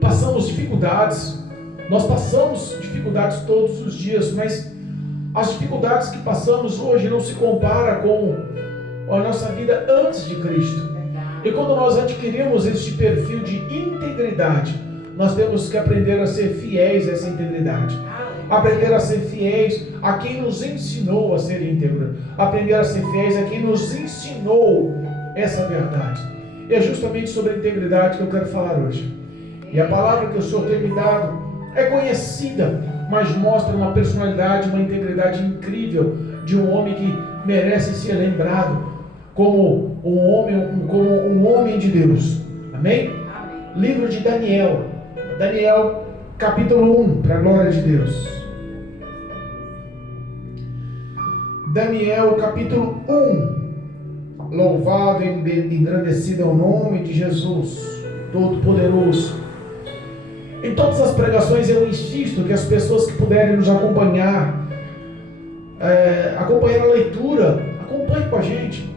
Passamos dificuldades, nós passamos dificuldades todos os dias, mas as dificuldades que passamos hoje não se compara com a nossa vida antes de Cristo. E quando nós adquirimos este perfil de integridade, nós temos que aprender a ser fiéis a essa integridade, aprender a ser fiéis a quem nos ensinou a ser íntegro, aprender a ser fiéis a quem nos ensinou essa verdade. E é justamente sobre a integridade que eu quero falar hoje. E a palavra que o Senhor tem me dado é conhecida, mas mostra uma personalidade, uma integridade incrível de um homem que merece ser lembrado como um homem de Deus. Amém? Livro de Daniel. Daniel, capítulo 1, para a glória de Deus. Daniel, capítulo 1. Louvado e engrandecido é o nome de Jesus, Todo-Poderoso. Em todas as pregações eu insisto que as pessoas que puderem nos acompanhar a leitura, acompanhe com a gente.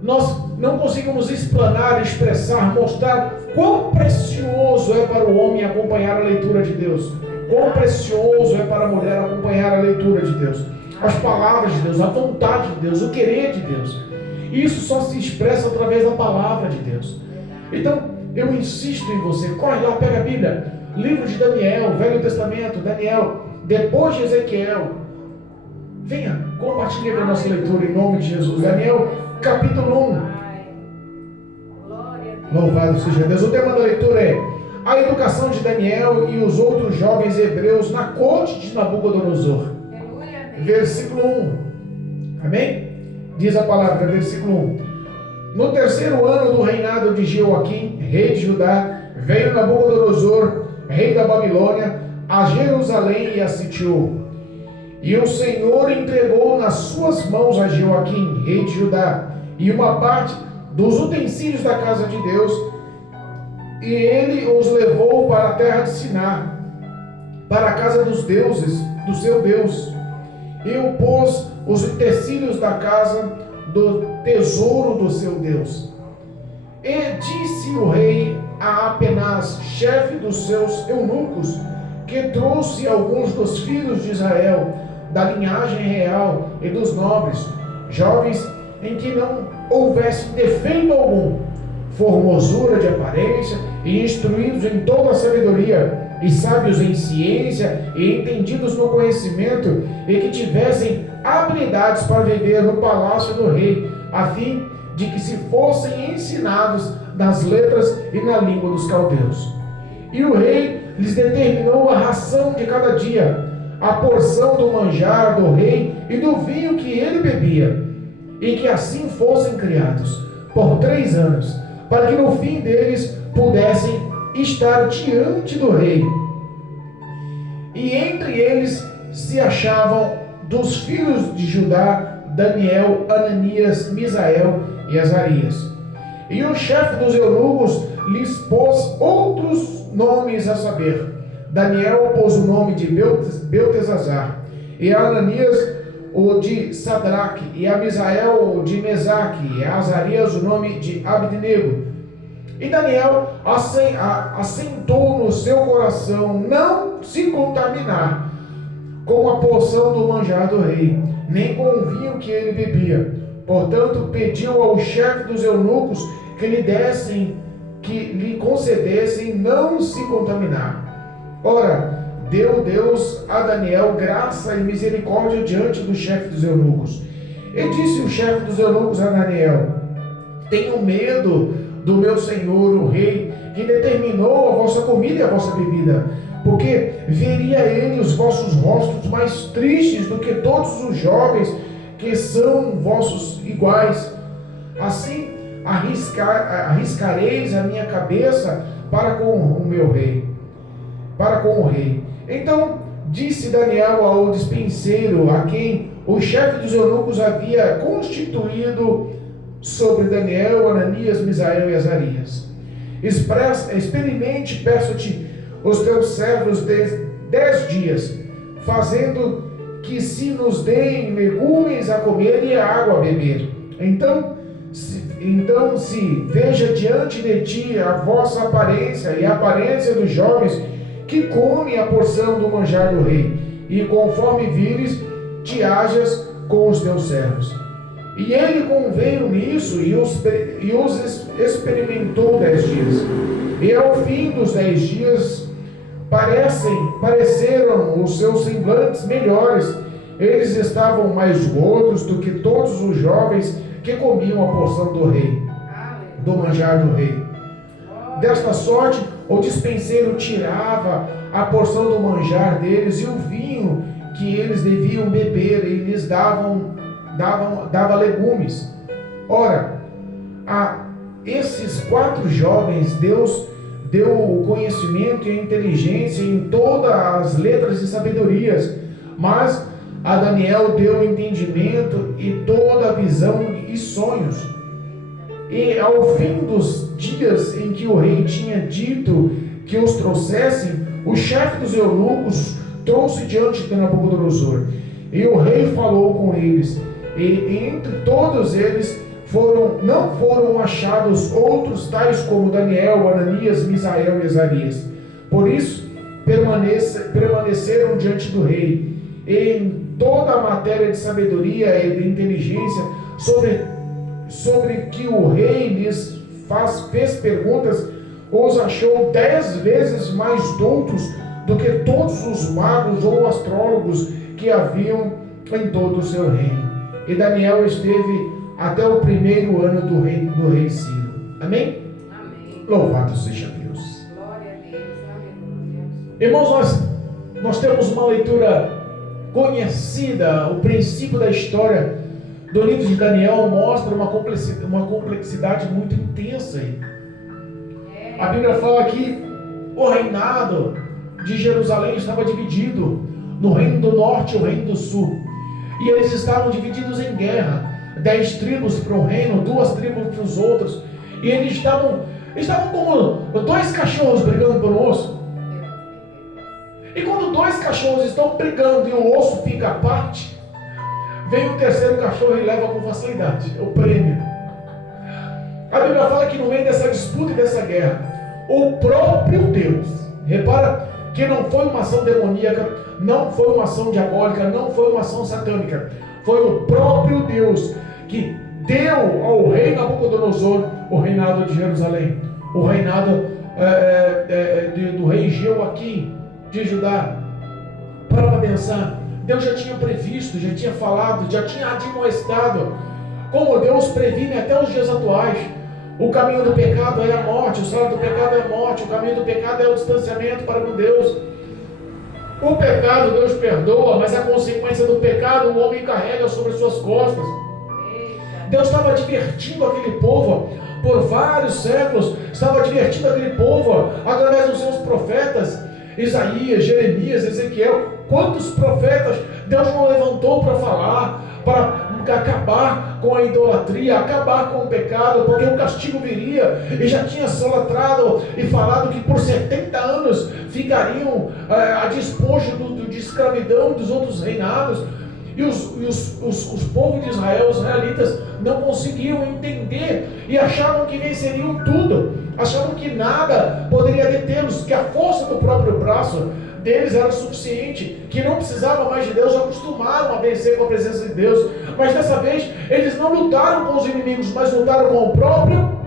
Nós não conseguimos explanar, expressar, mostrar quão precioso é para o homem acompanhar a leitura de Deus, quão precioso é para a mulher acompanhar a leitura de Deus, as palavras de Deus, a vontade de Deus, o querer de Deus. Isso só se expressa através da palavra de Deus. Então, eu insisto em você, corre lá, pega a Bíblia, livro de Daniel, Velho Testamento, Daniel, depois de Ezequiel. Venha, compartilhe a nossa leitura em nome de Jesus. Daniel, capítulo 1. Louvado seja Deus. O tema da leitura é a educação de Daniel e os outros jovens hebreus na corte de Nabucodonosor. Versículo 1. Amém? Diz a palavra, versículo 1. No terceiro ano do reinado de Jeoaquim, rei de Judá, veio Nabucodonosor, rei da Babilônia, a Jerusalém e a sitiou. E o Senhor entregou nas suas mãos a Jeoaquim, rei de Judá, e uma parte dos utensílios da casa de Deus, e ele os levou para a terra de Siná, para a casa dos deuses, do seu Deus. E o pôs os utensílios da casa do tesouro do seu Deus. E disse o rei a Apenaz, chefe dos seus eunucos, que trouxe alguns dos filhos de Israel, da linhagem real e dos nobres, jovens em que não houvesse defeito algum, formosura de aparência e instruídos em toda a sabedoria, e sábios em ciência e entendidos no conhecimento, e que tivessem habilidades para viver no palácio do rei, a fim de que se fossem ensinados nas letras e na língua dos caldeus. E o rei lhes determinou a ração de cada dia, a porção do manjar do rei e do vinho que ele bebia, e que assim fossem criados por 3 anos, para que no fim deles pudessem estar diante do rei. E entre eles se achavam dos filhos de Judá, Daniel, Ananias, Misael e Azarias. E o chefe dos eunucos lhes pôs outros nomes, a saber, Daniel pôs o nome de Beltesazar, e a Ananias o de Sadraque, e a Misael o de Mesaque, e a Azarias o nome de Abednego. E Daniel assentou no seu coração não se contaminar com a porção do manjar do rei, nem com o vinho que ele bebia. Portanto, pediu ao chefe dos eunucos que lhe concedessem não se contaminar. Ora, deu Deus a Daniel graça e misericórdia diante do chefe dos eunucos. E disse o chefe dos eunucos a Daniel: tenho medo do meu senhor, o rei, que determinou a vossa comida e a vossa bebida, porque veria ele os vossos rostos mais tristes do que todos os jovens que são vossos iguais. Assim arriscareis a minha cabeça para com o meu rei, para com o rei. Então disse Daniel ao despenseiro, a quem o chefe dos eunucos havia constituído sobre Daniel, Ananias, Misael e Azarias: experimente, peço-te, os teus servos 10 dias, fazendo que se nos deem legumes a comer e água a beber. Então então se veja diante de ti a vossa aparência e a aparência dos jovens que comem a porção do manjar do rei, e conforme vires, te hajas com os teus servos. E ele conveio nisso e os experimentou 10 dias. E ao fim dos 10 dias, pareceram os seus semblantes melhores. Eles estavam mais gordos do que todos os jovens que comiam a porção do rei, do manjar do rei. Desta sorte, o dispenseiro tirava a porção do manjar deles e o vinho que eles deviam beber, e lhes dava legumes. Ora, a esses 4 jovens Deus deu o conhecimento e a inteligência em todas as letras e sabedorias, mas a Daniel deu entendimento e toda a visão e sonhos. E ao fim dos dias em que o rei tinha dito que os trouxessem, o chefe dos eunucos trouxe diante de Nabucodonosor. E o rei falou com eles, e entre todos eles não foram achados outros tais como Daniel, Ananias, Misael e Azarias. Por isso permaneceram diante do rei. E em toda a matéria de sabedoria e de inteligência sobre que o rei lhes fez perguntas, os achou 10 vezes mais doutos do que todos os magos ou astrólogos que haviam em todo o seu reino. E Daniel esteve até o primeiro ano do rei Ciro. Amém? Amém. Louvado seja Deus. Glória a Deus. Aleluia. Irmãos, nós temos uma leitura conhecida. O princípio da história do livro de Daniel mostra uma complexidade muito intensa. A Bíblia fala que o reinado de Jerusalém estava dividido no reino do norte e o reino do sul. E eles estavam divididos em guerra. 10 tribos para um reino, 2 tribos para os outros. E eles estavam como 2 cachorros brigando por um osso. E quando 2 cachorros estão brigando e o osso fica à parte, vem o terceiro cachorro e leva com facilidade o prêmio. A Bíblia fala que no meio dessa disputa e dessa guerra, o próprio Deus, repara que não foi uma ação demoníaca, não foi uma ação diabólica, não foi uma ação satânica, foi o próprio Deus que deu ao rei Nabucodonosor o reinado de Jerusalém, o reinado do rei Jeoaquim de Judá. Para pensar, Deus já tinha previsto, já tinha falado, já tinha admoestado, como Deus previne até os dias atuais. O caminho do pecado é a morte, o salário do pecado é a morte, o caminho do pecado é o distanciamento para com Deus. O pecado Deus perdoa, mas a consequência do pecado o homem carrega sobre suas costas. Deus estava advertindo aquele povo por vários séculos, estava advertindo aquele povo através dos seus profetas, Isaías, Jeremias, Ezequiel. Quantos profetas Deus não levantou para falar, para acabar com a idolatria, acabar com o pecado, porque o castigo viria, e já tinha solatrado e falado que por 70 anos ficariam a despojo de escravidão dos outros reinados. E os povos de Israel, os israelitas, não conseguiam entender e achavam que venceriam tudo, achavam que nada poderia detê-los, que a força do próprio braço deles era suficiente, que não precisava mais de Deus, já acostumaram a vencer com a presença de Deus. Mas dessa vez eles não lutaram com os inimigos, mas lutaram com o próprio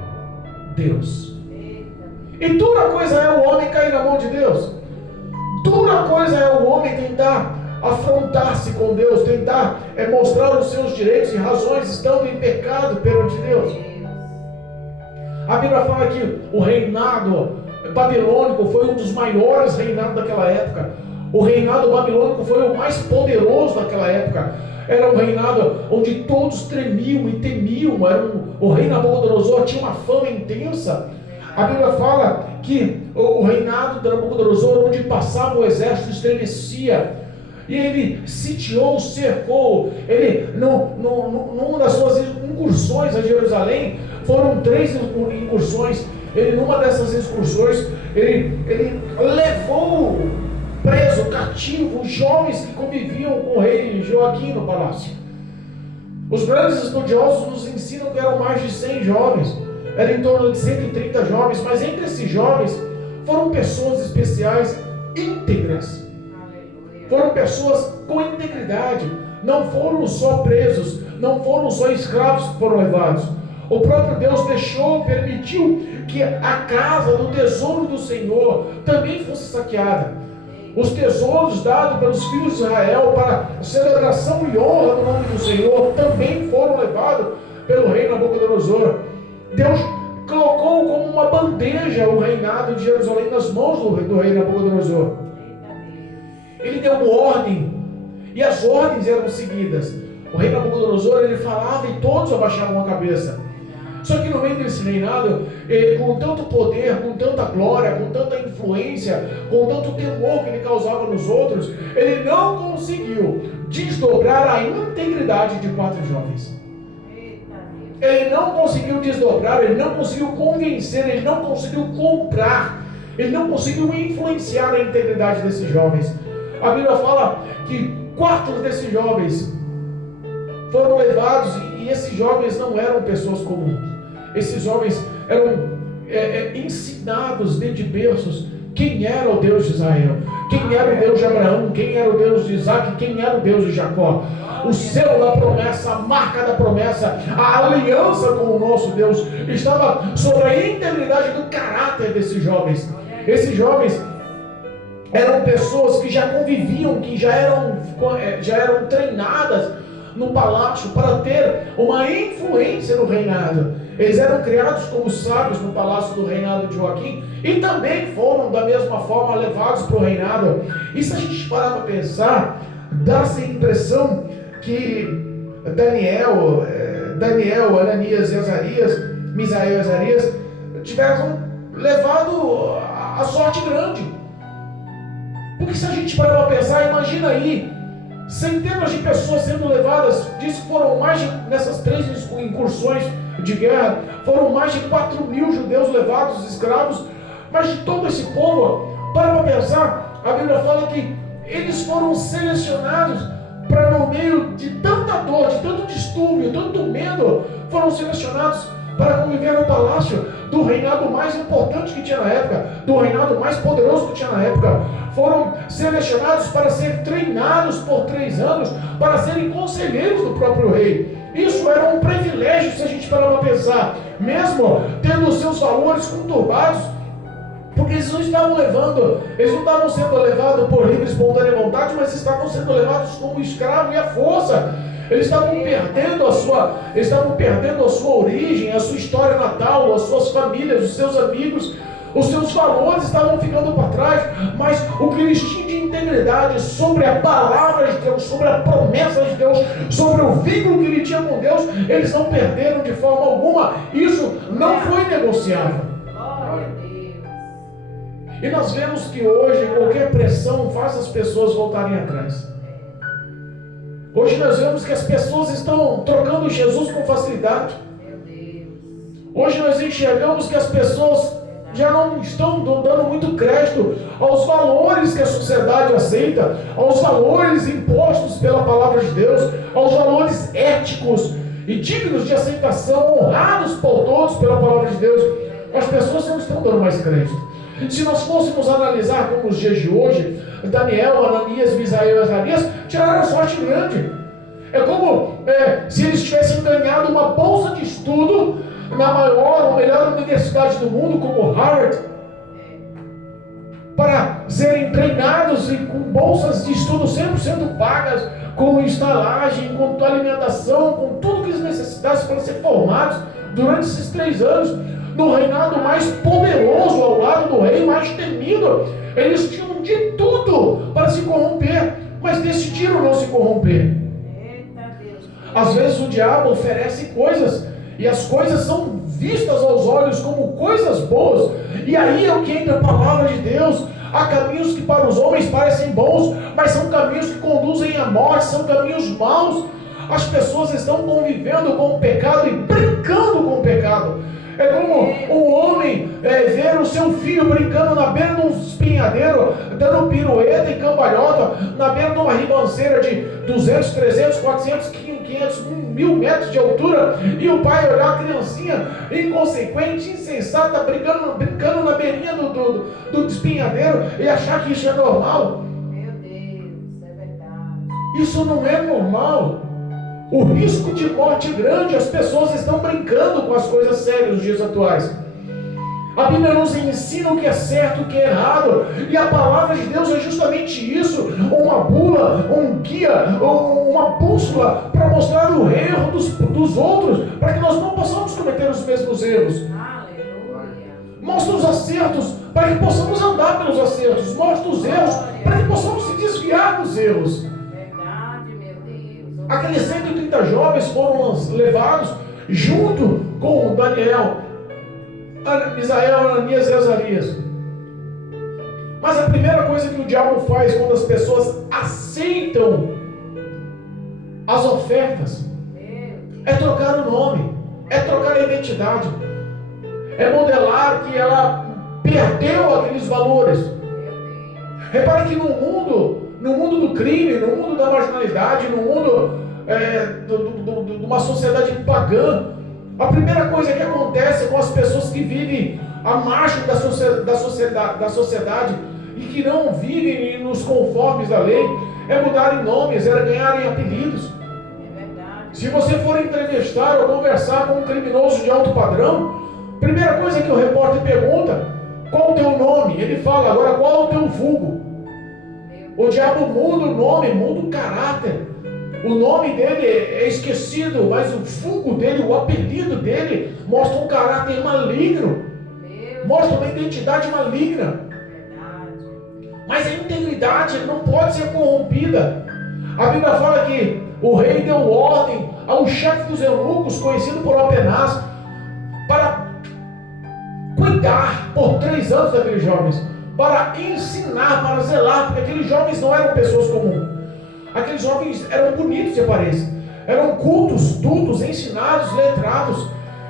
Deus. E dura coisa é o homem cair na mão de Deus, dura coisa é o homem tentar afrontar-se com Deus, tentar mostrar os seus direitos e razões estando em pecado perante Deus. A Bíblia fala que o reinado babilônico foi um dos maiores reinados daquela época. O reinado babilônico foi o mais poderoso daquela época. Era um reinado onde todos tremiam e temiam. O rei Nabucodonosor tinha uma fama intensa. A Bíblia fala que o reinado de Nabucodonosor, onde passava o exército, estremecia. E ele sitiou, cercou. Ele, numa das suas incursões a Jerusalém, foram 3 incursões. Ele, numa dessas excursões, ele levou preso, cativo, os jovens que conviviam com o rei Joaquim no palácio. Os grandes estudiosos nos ensinam que eram mais de 100 jovens, era em torno de 130 jovens, mas entre esses jovens foram pessoas especiais, íntegras. Foram pessoas com integridade, não foram só presos, não foram só escravos que foram levados. O próprio Deus permitiu que a casa do tesouro do Senhor também fosse saqueada. Os tesouros dados pelos filhos de Israel para celebração e honra do nome do Senhor também foram levados pelo rei Nabucodonosor. Deus colocou como uma bandeja o reinado de Jerusalém nas mãos do rei Nabucodonosor. Ele deu ordem, e as ordens eram seguidas. O rei Nabucodonosor, ele falava e todos abaixavam a cabeça. Só que no meio desse reinado, com tanto poder, com tanta glória, com tanta influência, com tanto temor que ele causava nos outros, ele não conseguiu desdobrar a integridade de 4 jovens. Ele não conseguiu desdobrar, ele não conseguiu convencer, ele não conseguiu comprar, ele não conseguiu influenciar a integridade desses jovens. A Bíblia fala que 4 desses jovens foram levados, e esses jovens não eram pessoas comuns. Esses jovens eram ensinados desde berços quem era o Deus de Israel, quem era o Deus de Abraão, quem era o Deus de Isaac, quem era o Deus de Jacó. O selo da promessa, a marca da promessa, a aliança com o nosso Deus estava sobre a integridade do caráter desses jovens. Esses jovens eram pessoas que já conviviam, que já eram treinadas no palácio para ter uma influência no reinado. Eles eram criados como sábios no palácio do reinado de Joaquim e também foram da mesma forma levados para o reinado. E se a gente parar para pensar, dá-se a impressão que Daniel, Ananias e Azarias, Misael e Azarias tiveram levado a sorte grande. Porque se a gente parar para pensar, imagina aí, centenas de pessoas sendo levadas, diz que foram mais de, nessas 3 incursões de guerra, foram mais de 4.000 judeus levados, escravos, mas de todo esse povo, para pensar, a Bíblia fala que eles foram selecionados para, no meio de tanta dor, de tanto distúrbio, tanto medo, foram selecionados para conviver no palácio do reinado mais importante que tinha na época, do reinado mais poderoso que tinha na época. Foram selecionados para ser treinados por 3 anos, para serem conselheiros do próprio rei. Isso era um privilégio, se a gente parar para pensar, mesmo tendo os seus valores conturbados, porque eles não estavam sendo levados por livre e espontânea vontade, mas estavam sendo levados como escravo e à força. Eles estavam perdendo a sua origem, a sua história natal, as suas famílias, os seus amigos. Os seus valores estavam ficando para trás, mas o que eles tinham de integridade sobre a palavra de Deus, sobre a promessa de Deus, sobre o vínculo que ele tinha com Deus, eles não perderam de forma alguma. Isso não foi negociável. E nós vemos que hoje qualquer pressão faz as pessoas voltarem atrás. Hoje nós vemos que as pessoas estão trocando Jesus com facilidade. Hoje nós enxergamos que as pessoas já não estão dando muito crédito aos valores que a sociedade aceita, aos valores impostos pela palavra de Deus, aos valores éticos e dignos de aceitação, honrados por todos pela palavra de Deus. As pessoas não estão dando mais crédito. Se nós fôssemos analisar como os dias de hoje, Daniel, Ananias, Misael e Azarias tiraram sorte grande. É como se eles tivessem ganhado uma bolsa de estudo na maior ou melhor universidade do mundo, como Harvard, para serem treinados e com bolsas de estudo 100% pagas, com estalagem, com alimentação, com tudo que eles necessitassem para ser formados durante esses 3 anos, no reinado mais poderoso, ao lado do rei mais temido. Eles tinham de tudo para se corromper, mas decidiram não se corromper. Às vezes o diabo oferece coisas, e as coisas são vistas aos olhos como coisas boas, e aí é o que entra a palavra de Deus. Há caminhos que para os homens parecem bons, mas são caminhos que conduzem à morte, são caminhos maus. As pessoas estão convivendo com o pecado e brincando com o pecado. É como um homem ver o seu filho brincando na beira de um espinhadeiro, dando pirueta e cambalhota, na beira de uma ribanceira de 200, 300, 400, 500, 1000 metros de altura, e o pai olhar a criancinha inconsequente, insensata, brincando na beirinha do espinhadeiro e achar que isso é normal. Meu Deus, é verdade. Isso não é normal. O risco de morte é grande, as pessoas estão brincando com as coisas sérias nos dias atuais. A Bíblia nos ensina o que é certo, o que é errado, e a palavra de Deus é justamente isso, uma bula, um guia, uma bússola para mostrar o erro dos outros, para que nós não possamos cometer os mesmos erros. Aleluia. Mostra os acertos para que possamos andar pelos acertos, mostra os erros para que possamos se desviar dos erros. Verdade, meu Deus. Aqueles 130 jovens foram levados junto com Daniel, Misael, Ananias e Azarias. Mas a primeira coisa que o diabo faz quando as pessoas aceitam as ofertas é trocar o nome, é trocar a identidade, é modelar que ela perdeu aqueles valores. Repare que no mundo do crime, no mundo da marginalidade, no mundo de uma sociedade pagã, a primeira coisa que acontece com as pessoas que vivem à margem da sociedade e que não vivem nos conformes da lei é mudarem nomes, é ganharem apelidos. É verdade. Se você for entrevistar ou conversar com um criminoso de alto padrão, primeira coisa que o repórter pergunta: qual o teu nome? Ele fala: agora qual é o teu vulgo? O diabo muda o nome, muda o caráter. O nome dele é esquecido, mas o vulgo dele, o apelido dele, mostra um caráter maligno, mostra uma identidade maligna. Mas a integridade não pode ser corrompida. A Bíblia fala que o rei deu ordem ao chefe dos eunucos, conhecido por Apenaz, para cuidar por 3 anos daqueles jovens, para ensinar, para zelar, porque aqueles jovens não eram pessoas comuns. Aqueles jovens eram bonitos de aparência, eram cultos, dutos, ensinados, letrados.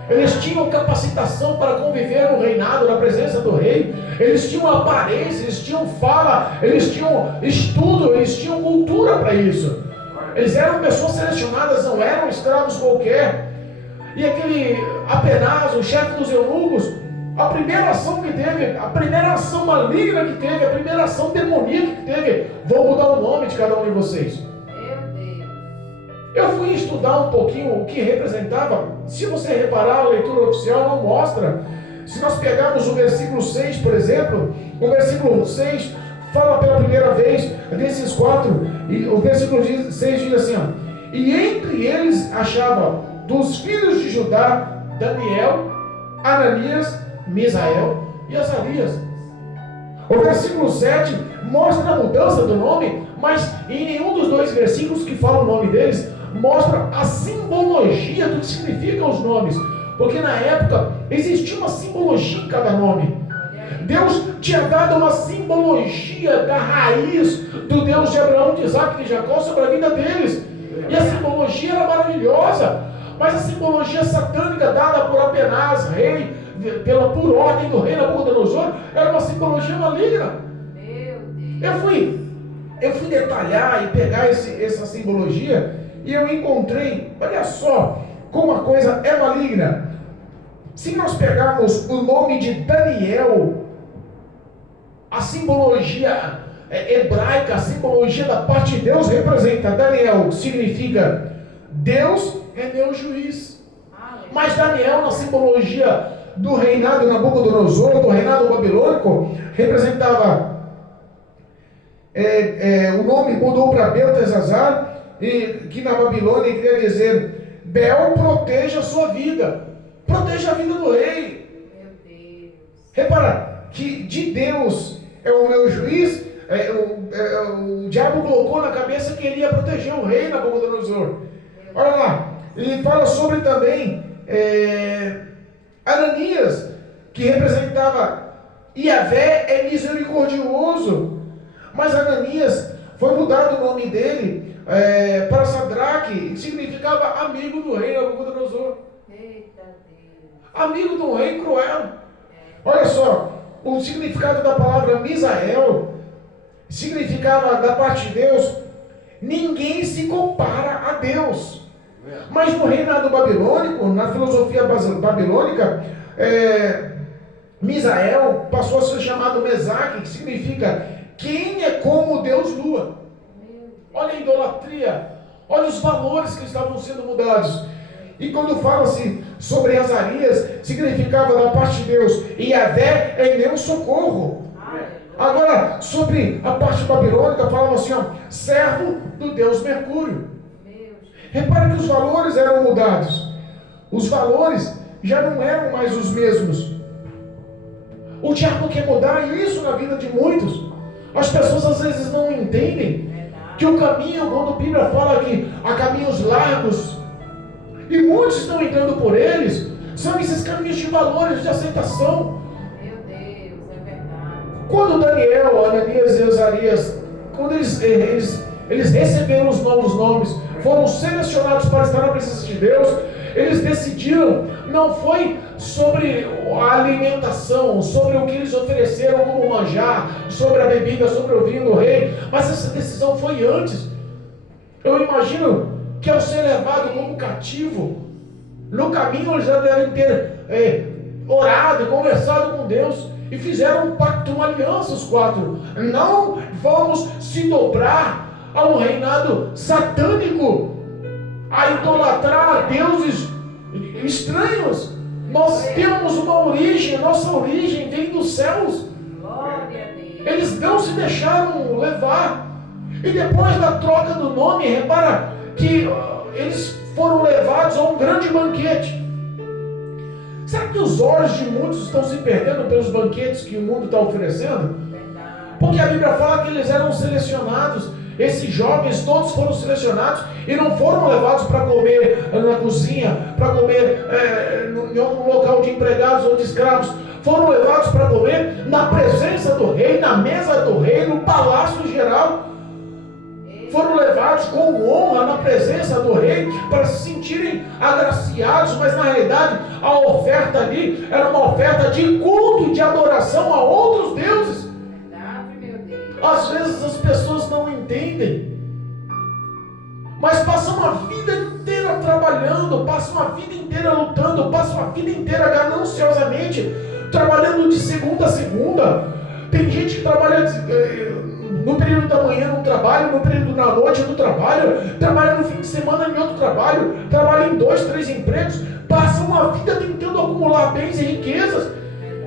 Eles tinham capacitação para conviver no reinado, na presença do rei. Eles tinham aparência, eles tinham fala, eles tinham estudo, eles tinham cultura para isso. Eles eram pessoas selecionadas, não eram escravos qualquer. E aquele Apenaz, o chefe dos eunucos, a primeira ação que teve, a primeira ação maligna que teve, a primeira ação demoníaca que teve: vou mudar o nome de cada um de vocês. Meu Deus. Eu fui estudar um pouquinho o que representava. Se você reparar, a leitura oficial não mostra. Se nós pegarmos o versículo 6, por exemplo, o versículo 6 fala pela primeira vez desses 4, e o versículo 6 diz assim: ó, e entre eles achava dos filhos de Judá Daniel, Ananias, Misael e Azarias. O versículo 7 mostra a mudança do nome, mas em nenhum dos 2 versículos que falam o nome deles mostra a simbologia do que significam os nomes, porque na época existia uma simbologia em cada nome. Deus tinha dado uma simbologia da raiz do Deus de Abraão, de Isaac e de Jacó sobre a vida deles, e a simbologia era maravilhosa. Mas a simbologia satânica dada por Apenaz, rei, por ordem do rei Nabucodonosor, era uma simbologia maligna. Eu fui detalhar e pegar essa simbologia, e eu encontrei, olha só, como a coisa é maligna. Se nós pegarmos o nome de Daniel, a simbologia hebraica, a simbologia da parte de Deus representa Daniel, significa Deus é meu juiz. Mas Daniel, na simbologia do reinado de Nabucodonosor, do reinado babilônico, representava o nome mudou para Beltesazar, que na Babilônia queria dizer: Bel, proteja a sua vida, proteja a vida do rei. Meu Deus. Repara que de Deus é o meu juiz. O diabo colocou na cabeça que ele ia proteger o rei Nabucodonosor. Olha lá, ele fala sobre também Ananias, que representava Yahvé é misericordioso. Mas Ananias foi mudado o nome dele para Sadraque, que significava amigo do rei Nabucodonosor. Eita Deus. amigo de um rei cruel. Olha só, o significado da palavra Misael significava da parte de Deus, ninguém se compara a Deus. Mas no reinado babilônico, na filosofia babilônica, Misael passou a ser chamado Mesaque, que significa quem é como Deus Lua. Olha a idolatria, olha os valores que estavam sendo mudados. E quando fala-se sobre Azarias, significava da parte de Deus, Yahvé é meu socorro. Agora, sobre a parte babilônica, falava assim, ó, servo do Deus Mercúrio. Repare que os valores eram mudados. Os valores já não eram mais os mesmos. O diabo quer mudar isso na vida de muitos. As pessoas às vezes não entendem que o caminho, quando a Bíblia fala que há caminhos largos, e muitos estão entrando por eles, são esses caminhos de valores, de aceitação. Meu Deus, é verdade. Quando Daniel, Ananias e Azarias, quando eles receberam os novos nomes, foram selecionados para estar na presença de Deus, eles decidiram, não foi sobre a alimentação, sobre o que eles ofereceram como manjar, sobre a bebida, sobre o vinho do rei, mas essa decisão foi antes. Eu imagino que ao ser levado como cativo, no caminho eles já devem ter orado e conversado com Deus, e fizeram um pacto, uma aliança os quatro. Não vamos se dobrar a um reinado satânico, a idolatrar deuses estranhos. Nós temos uma origem, nossa origem vem dos céus. Glória a Deus. Eles não se deixaram levar. E depois da troca do nome, repara que eles foram levados a um grande banquete. Será que os olhos de muitos estão se perdendo pelos banquetes que o mundo está oferecendo? Verdade. Porque a Bíblia fala que eles eram selecionados. Esses jovens todos foram selecionados e não foram levados para comer na cozinha, para comer em algum local de empregados ou de escravos. Foram levados para comer na presença do rei, na mesa do rei, no palácio geral. Foram levados com honra na presença do rei para se sentirem agraciados, mas na realidade a oferta ali era uma oferta de culto, de adoração a outros deuses. Verdade, meu Deus. Às vezes as pessoas não entendem, mas passam uma vida inteira trabalhando, passam uma vida inteira lutando, passam uma vida inteira gananciosamente, trabalhando de segunda a segunda. Tem gente que trabalha no período da manhã no trabalho, no período da noite no trabalho, trabalha no fim de semana em outro trabalho, trabalha em 2, 3 empregos, passa uma vida tentando acumular bens e riquezas,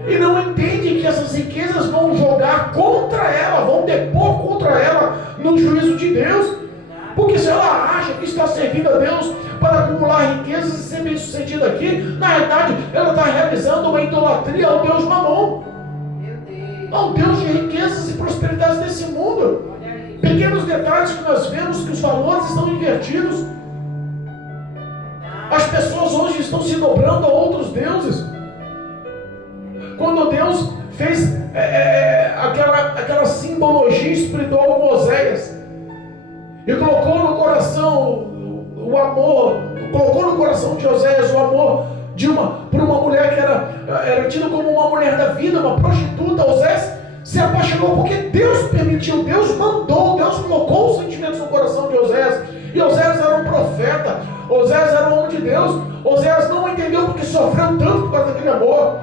e não entende que essas riquezas vão jogar contra ela, vão depor contra ela no juízo de Deus. Porque se ela acha que está servindo a Deus para acumular riquezas e ser bem sucedida aqui, na verdade ela está realizando uma idolatria ao Deus Mamon, ao Deus de riquezas e prosperidades desse mundo. Pequenos detalhes que nós vemos que os valores estão invertidos. As pessoas hoje estão se dobrando a outros deuses. Quando Deus fez aquela simbologia espiritual com Oséias e colocou no coração o amor, colocou no coração de Oséias o amor por uma mulher que era tida como uma mulher da vida, uma prostituta. Oséias se apaixonou porque Deus permitiu, Deus mandou, Deus colocou os sentimentos no coração de Oséias. E Oséias era um profeta, Oséias era um homem de Deus. Oséias não entendeu porque sofreu tanto por causa daquele amor.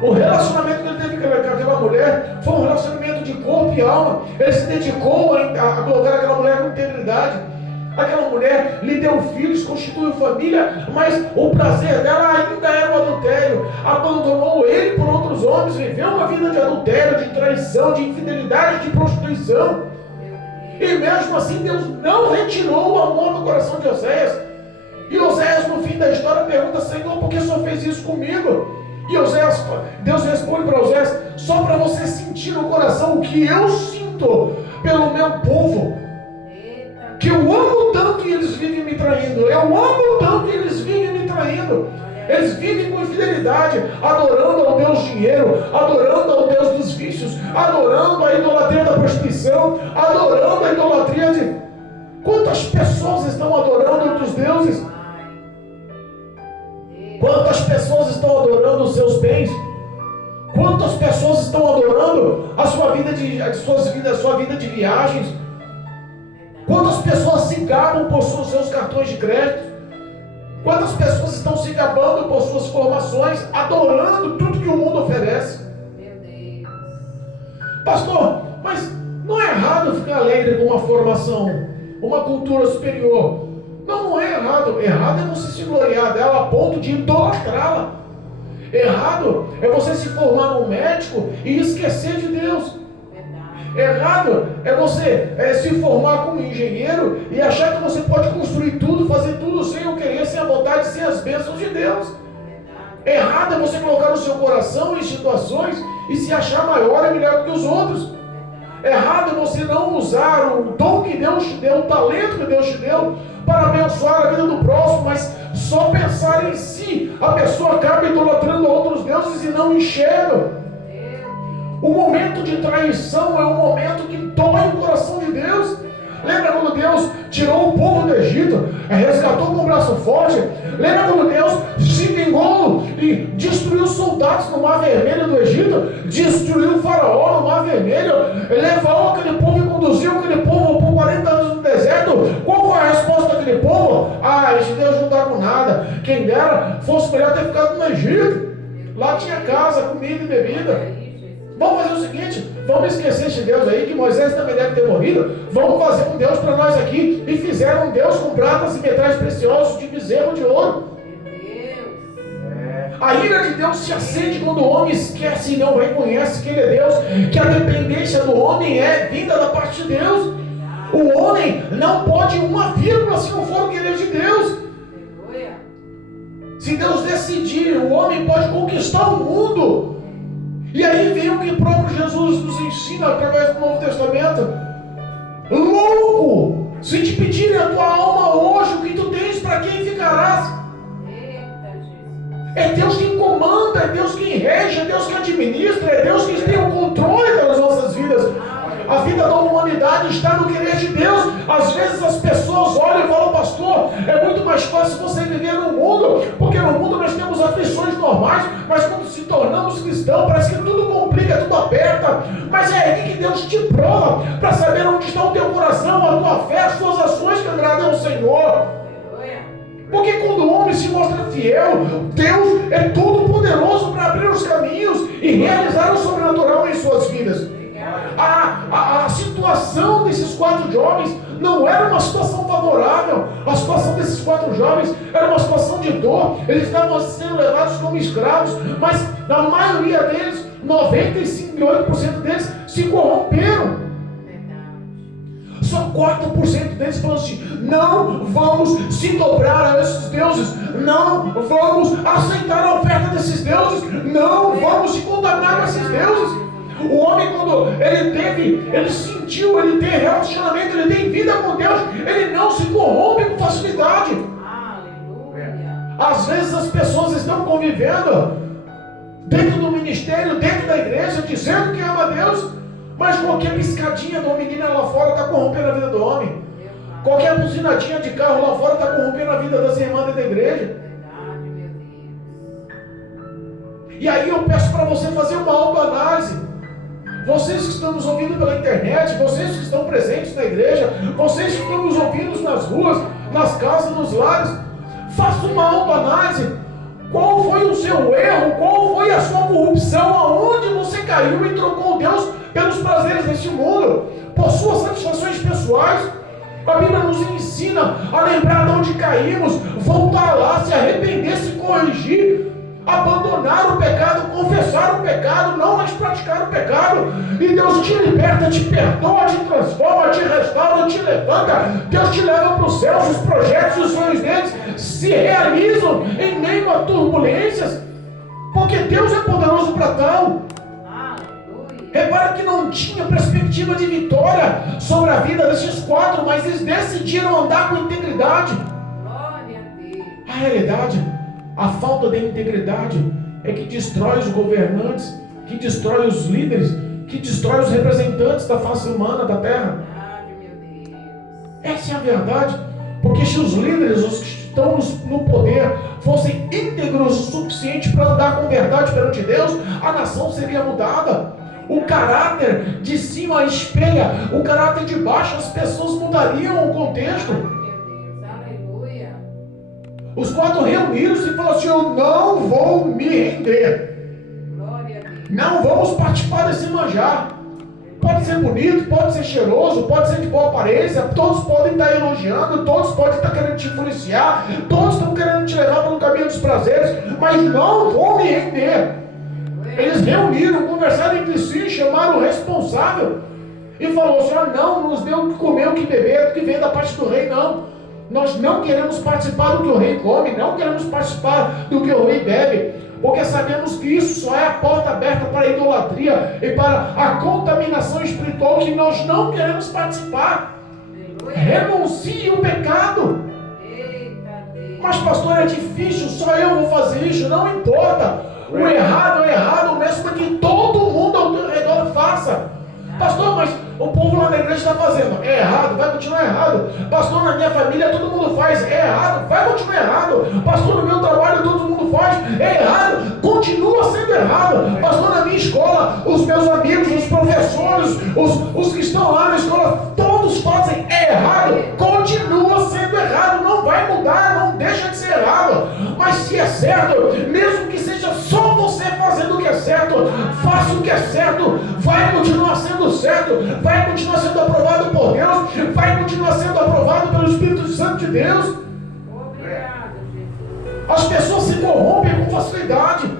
O relacionamento que ele teve com aquela mulher foi um relacionamento de corpo e alma. Ele se dedicou a colocar aquela mulher com integridade. Aquela mulher lhe deu filhos, constituiu família, mas o prazer dela ainda era o adultério. Abandonou ele por outros homens, viveu uma vida de adultério, de traição, de infidelidade, de prostituição. E mesmo assim Deus não retirou o amor do coração de Oséias. E Oséias no fim da história pergunta: Senhor, por que o Senhor fez isso comigo? E Deus responde para Oséias: só para você sentir no coração o que eu sinto pelo meu povo, que eu amo tanto que eles vivem me traindo, eu amo tanto que eles vivem me traindo. Eles vivem com infidelidade, adorando ao Deus dinheiro, adorando ao Deus dos vícios, adorando a idolatria da prostituição, adorando a idolatria de... Quantas pessoas estão adorando outros deuses? Quantas pessoas estão adorando os seus bens? Quantas pessoas estão adorando a sua vida de viagens? Quantas pessoas se gabam por seus cartões de crédito? Quantas pessoas estão se gabando por suas formações, adorando tudo que o mundo oferece? Meu Deus. Pastor, mas não é errado ficar alegre com uma formação, uma cultura superior. Não é errado. Errado é você se gloriar dela a ponto de idolatrá-la. Errado é você se formar num médico e esquecer de Deus. Errado é você se formar como engenheiro e achar que você pode construir tudo, fazer tudo sem o querer, sem a vontade, sem as bênçãos de Deus. Errado é você colocar o seu coração em situações e se achar maior e melhor do que os outros. Errado é você não usar o dom que Deus te deu, o talento que Deus te deu para abençoar a vida do próximo, mas só pensar em si. A pessoa acaba idolatrando outros deuses e não enxerga. O momento de traição é um momento que dói o coração de Deus. Lembra quando Deus tirou o povo do Egito, resgatou com o braço forte? Lembra quando Deus se vingou e destruiu os soldados no Mar Vermelho do Egito? Destruiu o faraó no Mar Vermelho? Levou aquele povo e conduziu aquele povo por 40 anos no deserto? Qual foi a resposta daquele povo? Esse Deus não está com nada. Quem dera fosse melhor ter ficado no Egito. Lá tinha casa, comida e bebida. Vamos fazer o seguinte, vamos esquecer esse Deus aí, que Moisés também deve ter morrido. Vamos fazer um Deus para nós aqui. E fizeram um Deus com pratas e metais preciosos, de bezerro de ouro. A ira de Deus se acende quando o homem esquece e não reconhece que Ele é Deus, que a dependência do homem é vinda da parte de Deus. O homem não pode uma vírgula se não for o querer de Deus. Se Deus decidir, o homem pode conquistar o mundo. E aí vem o que o próprio Jesus nos ensina através do Novo Testamento. Louco! Se te pedirem a tua alma hoje, o que tu tens, para quem ficarás? É Deus quem comanda, é Deus quem rege, é Deus quem administra, é Deus quem tem o controle das nossas vidas. A vida da humanidade está no querer de Deus. Às vezes as pessoas olham e falam: pastor, é muito mais fácil você viver no mundo, porque no mundo nós temos aflições normais, mas quando se tornamos cristãos, parece que tudo complica, tudo aperta. Mas é aí que Deus te prova, para saber onde está o teu coração, a tua fé, as tuas ações que agradam ao Senhor. Porque quando o homem se mostra fiel, Deus é todo poderoso para abrir os caminhos e realizar o sobrenatural em suas vidas. A situação desses 4 jovens não era uma situação favorável. A situação desses 4 jovens era uma situação de dor. Eles estavam sendo levados como escravos, mas a maioria deles, 95,8% deles, se corromperam. Só 4% deles falaram assim: não vamos se dobrar a esses deuses, não vamos aceitar a oferta desses deuses, não vamos se contaminar com esses deuses. O homem, quando ele sentiu, ele tem relacionamento, ele tem vida com Deus, ele não se corrompe com facilidade. Aleluia. Às vezes as pessoas estão convivendo dentro do ministério, dentro da igreja, dizendo que ama Deus, mas qualquer piscadinha de uma menina lá fora está corrompendo a vida do homem. Qualquer buzinadinha de carro lá fora está corrompendo a vida das irmãs dentro da igreja. E aí eu peço para você fazer uma autoanálise. Vocês que estão nos ouvindo pela internet, vocês que estão presentes na igreja, vocês que estão nos ouvindo nas ruas, nas casas, nos lares, faça uma autoanálise. Qual foi o seu erro? Qual foi a sua corrupção? Aonde você caiu e trocou Deus pelos prazeres deste mundo, por suas satisfações pessoais? A Bíblia nos ensina a lembrar de onde caímos, voltar lá, se arrepender, se corrigir, abandonar o pecado, confessar o pecado, não mais praticar o pecado, e Deus te liberta, te perdoa, te transforma, te restaura, te levanta. Deus te leva para os céus. Os projetos e os sonhos deles se realizam em meio a turbulências, porque Deus é poderoso para tal. Repara que não tinha perspectiva de vitória sobre a vida desses 4, mas eles decidiram andar com integridade. Glória a Deus. A realidade, a falta de integridade é que destrói os governantes, que destrói os líderes, que destrói os representantes da face humana da terra. Meu Deus. Essa é a verdade. Porque se os líderes, os estão no poder fossem íntegros o suficiente para andar com verdade perante Deus, a nação seria mudada. O caráter de cima espelha o caráter de baixo, as pessoas mudariam o contexto. Meu Deus, aleluia. Os 4 reuniram-se e falaram assim: eu não vou me render. Glória a Deus. Não vamos participar desse manjar. Pode ser bonito, pode ser cheiroso, pode ser de boa aparência, todos podem estar elogiando, todos podem estar querendo te influenciar, todos estão querendo te levar pelo caminho dos prazeres, mas não vou me render. Eles reuniram, conversaram entre si, chamaram o responsável e falou assim: não nos deu o que comer, o que beber, o que vem da parte do rei, não. Nós não queremos participar do que o rei come, não queremos participar do que o rei bebe. Porque sabemos que isso só é a porta aberta para a idolatria e para a contaminação espiritual que nós não queremos participar. Renuncie o pecado. Mas pastor, é difícil, só eu vou fazer isso. Não importa. O errado é errado, mesmo que todo mundo ao teu redor faça. Pastor, mas o povo lá na igreja está fazendo. É errado, vai continuar errado. Pastor, na minha família todo mundo faz. É errado, vai continuar errado. Pastor, no meu trabalho todo mundo faz. É errado, continua sendo errado. Pastor, na minha escola, os meus amigos, os professores, os que estão lá na escola, todos fazem. É errado, continua sendo errado. Não vai mudar, não deixa de ser errado. Mas se é certo, mesmo que seja só você fazendo o que é certo, faça o que é certo, vai continuar sendo certo, vai continuar sendo aprovado por Deus, vai continuar sendo aprovado pelo Espírito Santo de Deus. Obrigado, Jesus. As pessoas se corrompem com facilidade.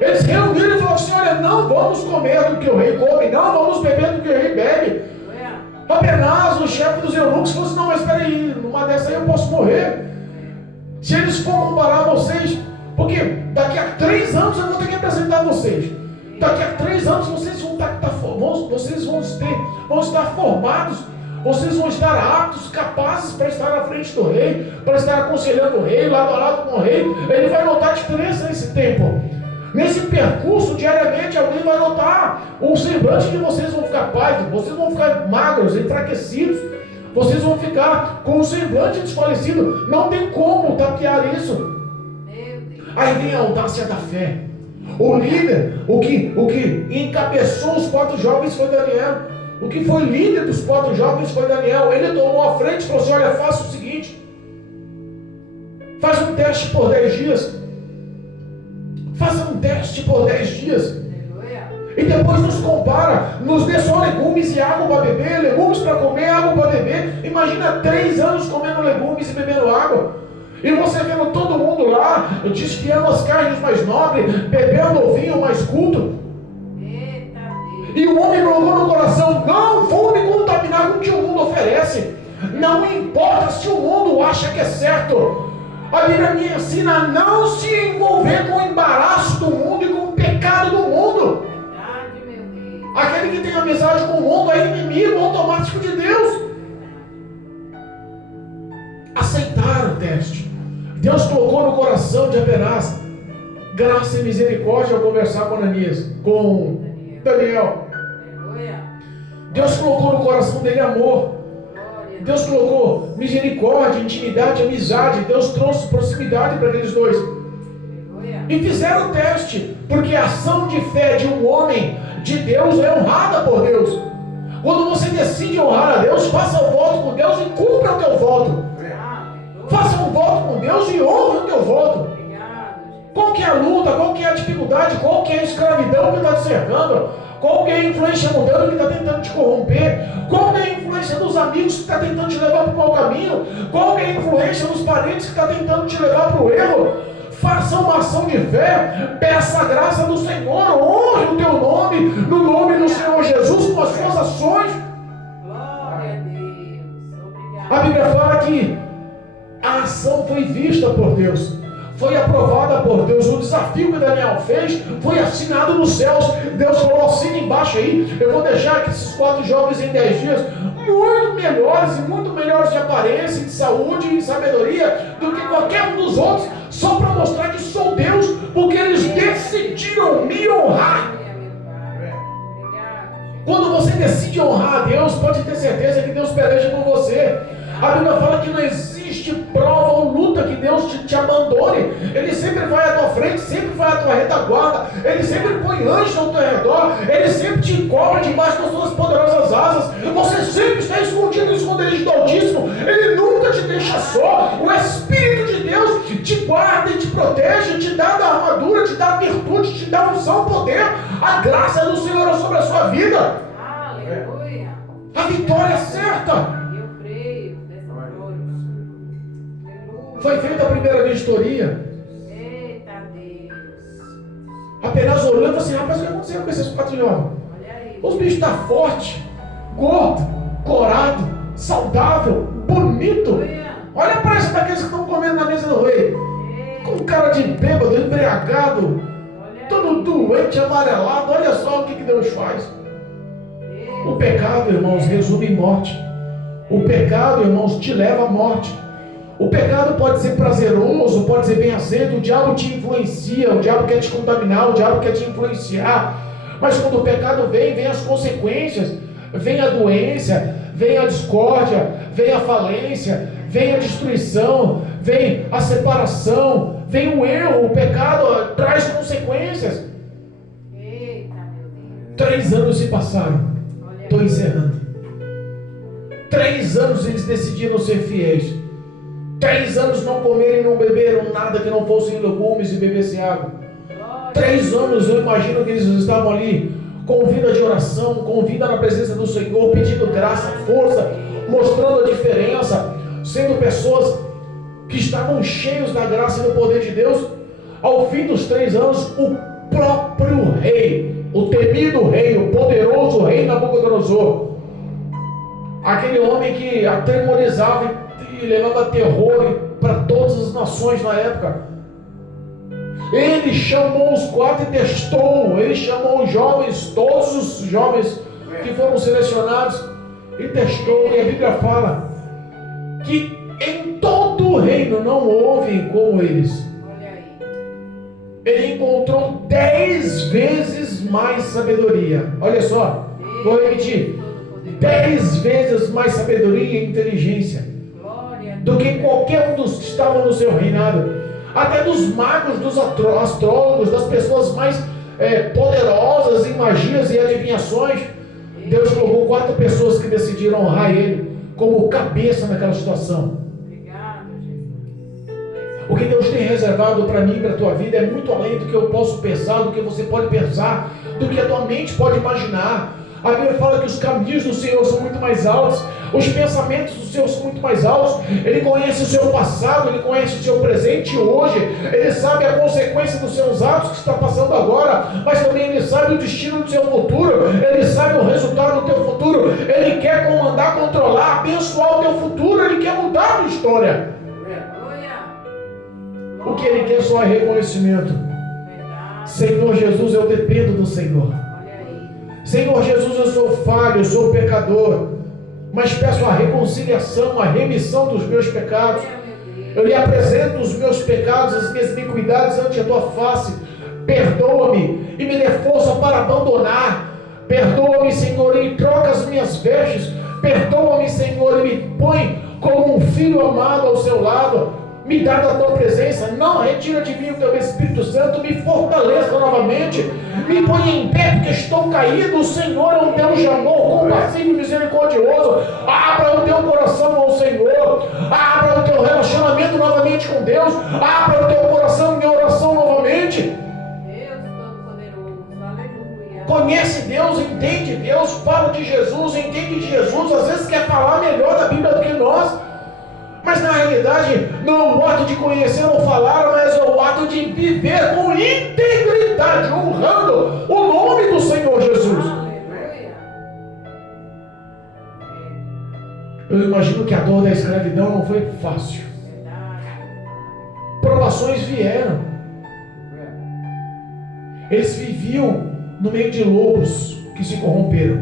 Eles reuniram e falaram assim: olha, não vamos comer do que o rei come, não vamos beber do que o rei bebe. Apenas o chefe dos eunucos falou assim: não, mas espera aí, numa dessa aí eu posso morrer. Se eles for comparar vocês, porque daqui a 3 anos eu vou ter que apresentar vocês. Daqui a 3 anos vocês vão estar formados, vocês vão estar aptos, capazes para estar na frente do rei, para estar aconselhando o rei, lado a lado com o rei. Ele vai notar a diferença nesse tempo. Nesse percurso, diariamente, alguém vai notar o semblante de vocês vão ficar pálidos, vocês vão ficar magros, enfraquecidos, vocês vão ficar com o semblante desfalecido. Não tem como tapear isso. Aí vem a audácia da fé. O líder, o que encabeçou os 4 jovens foi Daniel. O que foi líder dos 4 jovens foi Daniel. Ele tomou a frente e falou assim: olha, faça o seguinte, faz um teste por 10 dias. Faça um teste por 10 dias. E depois nos compara, nos dê só legumes e água para beber, legumes para comer, água para beber. Imagina 3 anos comendo legumes e bebendo água. E você vendo todo mundo lá, desfiando as carnes mais nobres, bebendo o vinho mais culto. E o homem colocou no coração: não vou me contaminar com o que o mundo oferece. Não importa se o mundo acha que é certo. A Bíblia me ensina a não se envolver com o embaraço do mundo e com o pecado do mundo. Aquele que tem amizade com o mundo é inimigo automático de Deus. Aceitaram o teste. Deus colocou no coração de Abenaz graça e misericórdia ao conversar com Ananias, com Daniel. Deus colocou no coração dele amor. Deus colocou misericórdia, intimidade, amizade. Deus trouxe proximidade para aqueles dois. E fizeram o teste, porque a ação de fé de um homem de Deus é honrada por Deus. Quando você decide honrar a Deus, faça o voto com Deus e cumpra o teu voto. Faça um voto com Deus e honre o teu voto. Qual que é a luta, qual que é a dificuldade, qual que é a escravidão que está te cercando, qual que é a influência mundana que está tentando te corromper, qual que é a influência dos amigos que está tentando te levar para o mau caminho, qual que é a influência dos parentes que está tentando te levar para o erro. Faça uma ação de fé, peça a graça do Senhor, honre o teu nome, no nome do Senhor Jesus, com as suas ações. Glória a Deus. Obrigado. A Bíblia fala que a ação foi vista por Deus, foi aprovada por Deus. O desafio que Daniel fez foi assinado nos céus. Deus falou: assina embaixo aí, eu vou deixar que esses 4 jovens em 10 dias muito melhores e muito melhores de aparência, de saúde e sabedoria do que qualquer um dos outros, só para mostrar que sou Deus, porque eles decidiram me honrar. Quando você decide honrar a Deus, pode ter certeza que Deus peleja por você. A Bíblia fala que não existe prova Deus te abandone. Ele sempre vai à tua frente, sempre vai à tua retaguarda. Ele sempre põe anjos ao teu redor. Ele sempre te cobre debaixo das suas poderosas asas. Você sempre está escondido no esconderijo do Altíssimo. Ele nunca te deixa só. O Espírito de Deus te guarda e te protege, te dá da armadura, te dá virtude, te dá unção, poder. A graça do Senhor é sobre a sua vida. Aleluia. A vitória é certa. Eu creio dessa glória. Aleluia. Foi feita a primeira vistoria. Eita Deus. Apenas olhou e falou assim: rapaz, o que aconteceu com esses 4 jovens? Olha aí. Os bichos estão fortes, gordo, corado, saudável, bonito. Aleluia. Olha a aparência daqueles que estão comendo na mesa do rei. Com cara de bêbado, embriagado, Olha aí. todo doente, amarelado. Olha só o que Deus faz. O pecado, irmãos, resume em morte. O pecado, irmãos, te leva à morte. O pecado pode ser prazeroso, pode ser bem aceito. O diabo te influencia, o diabo quer te contaminar, o diabo quer te influenciar. Mas quando o pecado vem as consequências. Vem a doença, vem a discórdia, vem a falência, vem a destruição, vem a separação, vem o erro. O pecado traz consequências. Eita, meu Deus. 3 anos se passaram. Olha Estou aí. encerrando. 3 anos eles decidiram ser fiéis. 3 anos não comeram e não beberam nada que não fossem legumes e bebessem água. Glória. 3 anos, eu imagino que eles estavam ali com vida de oração, com vida na presença do Senhor, pedindo graça, força, mostrando a diferença, sendo pessoas que estavam cheios da graça e do poder de Deus. Ao fim dos 3 anos, o próprio rei, o temido rei, o poderoso rei Nabucodonosor, aquele homem que atemorizava e levava terror para todas as nações na época, ele chamou os 4 e testou. Ele chamou os jovens, todos os jovens que foram selecionados, e testou. E a Bíblia fala que em todo o reino não houve como eles. Olha aí. Ele encontrou 10 vezes mais sabedoria. Olha só, vou repetir: 10 vezes mais sabedoria e inteligência Glória a do Deus. que qualquer um dos que estavam no seu reinado. Até dos magos, dos astrólogos, das pessoas mais poderosas em magias e adivinhações. Deus colocou 4 pessoas que decidiram honrar ele como cabeça naquela situação. Obrigado, Jesus. O que Deus tem reservado para mim e para a tua vida é muito além do que eu posso pensar, do que você pode pensar, do que a tua mente pode imaginar. A Bíblia fala que os caminhos do Senhor são muito mais altos, os pensamentos do Senhor são muito mais altos. Ele conhece o seu passado, Ele conhece o seu presente hoje, Ele sabe a consequência dos seus atos que está passando agora, mas também Ele sabe o destino do seu futuro, Ele sabe o resultado do teu futuro. Ele quer comandar, controlar, abençoar o teu futuro, Ele quer mudar a tua história. Aleluia. O que Ele quer só é reconhecimento. Verdade. Senhor Jesus, eu dependo do Senhor. Olha aí. Senhor Jesus, eu sou falho, eu sou pecador, mas peço a reconciliação, a remissão dos meus pecados. Glória, meu Deus. Eu lhe apresento os meus pecados, as minhas iniquidades ante a tua face. Perdoa-me e me dê força para abandonar. Perdoa-me, Senhor, e troca as minhas vestes. Perdoa-me, Senhor, e me põe como um filho amado ao seu lado. Me dá da tua presença, não retira de mim o teu Espírito Santo, me fortaleça novamente, me põe em pé porque estou caído. O Senhor é um Deus de amor, compassivo e misericordioso. Abra o teu coração ao Senhor, abra o teu relacionamento novamente com Deus, abra o teu coração em oração novamente. Deus Todo-Poderoso. Aleluia. Conhece Deus, entende Deus, fala de Jesus, entende de Jesus. Às vezes quer falar melhor da Bíblia do que nós, mas na realidade não é o ato de conhecer ou falar, mas é o ato de viver com integridade, honrando o nome do Senhor Jesus. Aleluia. Eu imagino que a dor da escravidão não foi fácil. Verdade. Provações vieram. Eles viviam no meio de lobos que se corromperam.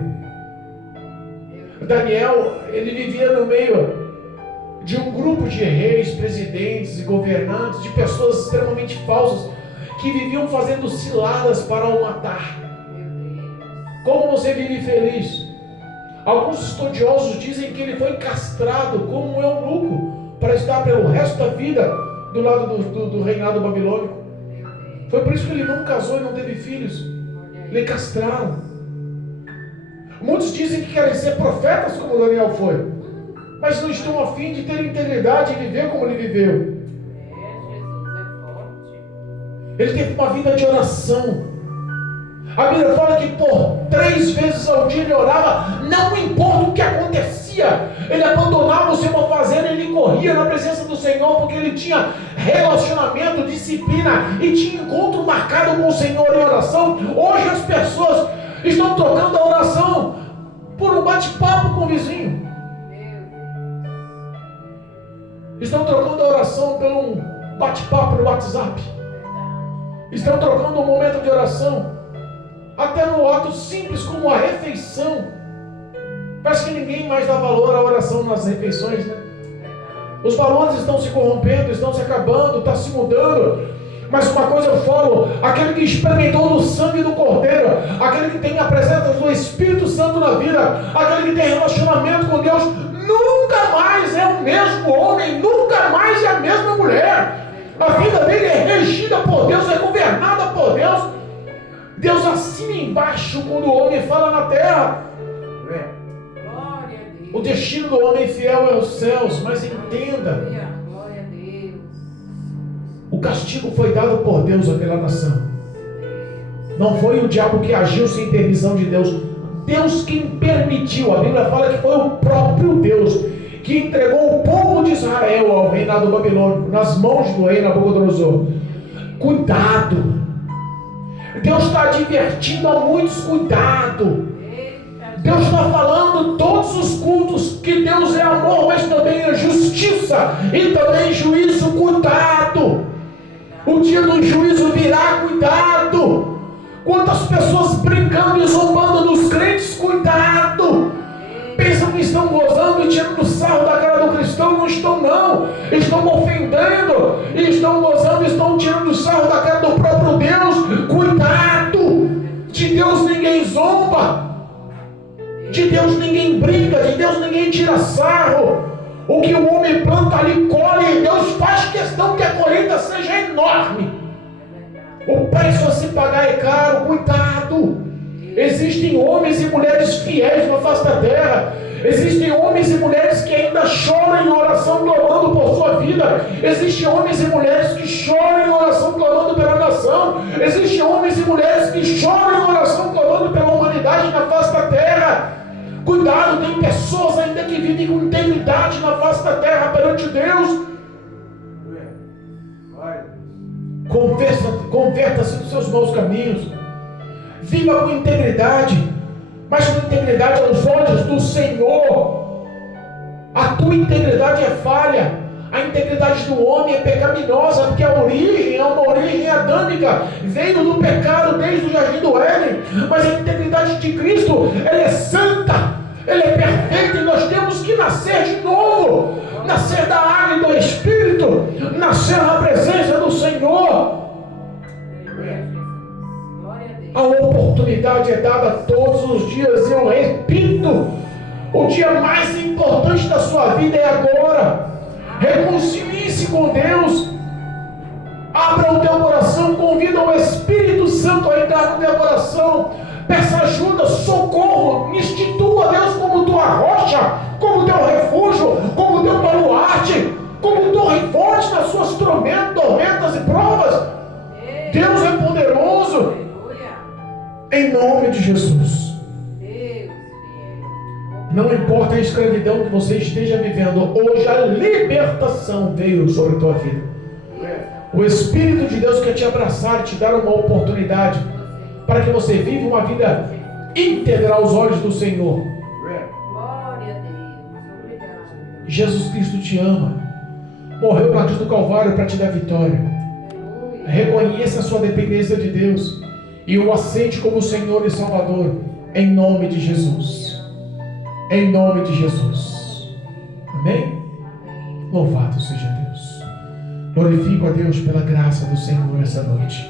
Daniel, ele vivia no meio de um grupo de reis, presidentes e governantes, de pessoas extremamente falsas, que viviam fazendo ciladas para o matar. Meu Deus. Como você vive feliz? Alguns estudiosos dizem que ele foi castrado como um eunuco, para estar pelo resto da vida do lado do reinado babilônico. Foi por isso que ele não casou e não teve filhos. Lhe castraram. Muitos dizem que querem ser profetas como Daniel foi, mas não estão a fim de ter integridade e viver como ele viveu. Jesus é forte. Ele teve uma vida de oração. A Bíblia fala que por 3 vezes ao dia ele orava, não importa o que acontecia. Ele abandonava o seu fazer, ele corria na presença do Senhor, porque ele tinha relacionamento, disciplina e tinha encontro marcado com o Senhor em oração. Hoje as pessoas estão trocando a oração por um bate-papo com o vizinho. Estão trocando a oração por um bate-papo no WhatsApp. Estão trocando um momento de oração até no ato simples como a refeição. Parece que ninguém mais dá valor à oração nas refeições, né? Os valores estão se corrompendo, estão se acabando, está se mudando. Mas uma coisa eu falo: aquele que experimentou do sangue do Cordeiro, aquele que tem a presença do Espírito Santo na vida, aquele que tem relacionamento com Deus, nunca mais é o mesmo homem, nunca mais é a mesma mulher. A vida dele é regida por Deus, é governada por Deus. Deus assina embaixo quando o homem fala na terra. O destino do homem fiel é os céus, mas entenda, Glória a Deus. o castigo foi dado por Deus àquela nação. Não foi o diabo que agiu sem intervenção de Deus. Deus quem permitiu. A Bíblia fala que foi o próprio Deus que entregou o povo de Israel ao reinado babilônico, nas mãos do rei Nabucodonosor. Cuidado. Deus está advertindo a muitos: cuidado. Deus está falando todos os cultos que Deus é amor, mas também é justiça e também juízo. Cuidado. O dia do juízo virá. Cuidado. Quantas pessoas brincando e zombando dos crentes. Cuidado. Pensam que estão gozando e tirando sarro da cara do cristão. Não estão, não. Estão ofendendo e estão gozando, estão tirando sarro da cara do próprio Deus. Cuidado. De Deus ninguém zomba, de Deus ninguém brinca, de Deus ninguém tira sarro. O que o homem planta ali colhe, e Deus faz questão que a colheita seja enorme. O preço a se pagar é caro. Cuidado. Existem homens e mulheres fiéis na face da terra. Existem homens e mulheres que ainda choram em oração clamando por sua vida. Existem homens e mulheres que choram em oração clamando pela nação. Existem homens e mulheres que choram em oração clamando pela humanidade na face da terra. Cuidado, tem pessoas ainda que vivem com integridade na face da terra perante Deus. Converta-se dos seus maus caminhos. Viva com integridade, mas com integridade aos olhos do Senhor. A tua integridade é falha. A integridade do homem é pecaminosa, porque a origem é uma origem adâmica, veio do pecado desde o jardim do Éden. Mas a integridade de Cristo, ela é santa, ela é perfeita, e nós temos que nascer de novo, nascer da água e do Espírito, nascer na presença do Senhor. A oportunidade é dada todos os dias. Eu repito, o dia mais importante da sua vida é agora. Reconcilie-se com Deus. Abra o teu coração, convida o Espírito Santo a entrar no teu coração. Peça ajuda, socorro, institua Deus como tua rocha, como teu refúgio, como teu baluarte, como torre forte nas suas tormentas e provas. Deus é poderoso. Em nome de Jesus. Não importa a escravidão que você esteja vivendo, hoje a libertação veio sobre a tua vida. O Espírito de Deus quer te abraçar e te dar uma oportunidade para que você viva uma vida íntegra aos olhos do Senhor. Glória a Deus. Obrigado. Jesus Cristo te ama. Morreu na cruz do Calvário para te dar vitória. Reconheça a sua dependência de Deus e o aceite como Senhor e Salvador, em nome de Jesus. Em nome de Jesus. Amém? Louvado seja Deus. Glorifico a Deus pela graça do Senhor nessa noite.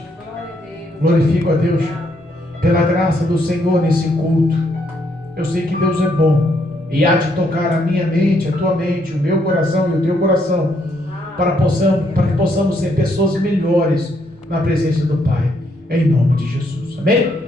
Glorifico a Deus pela graça do Senhor nesse culto. Eu sei que Deus é bom e há de tocar a minha mente, a tua mente, o meu coração e o teu coração para que possamos ser pessoas melhores na presença do Pai. Em nome de Jesus. Amém?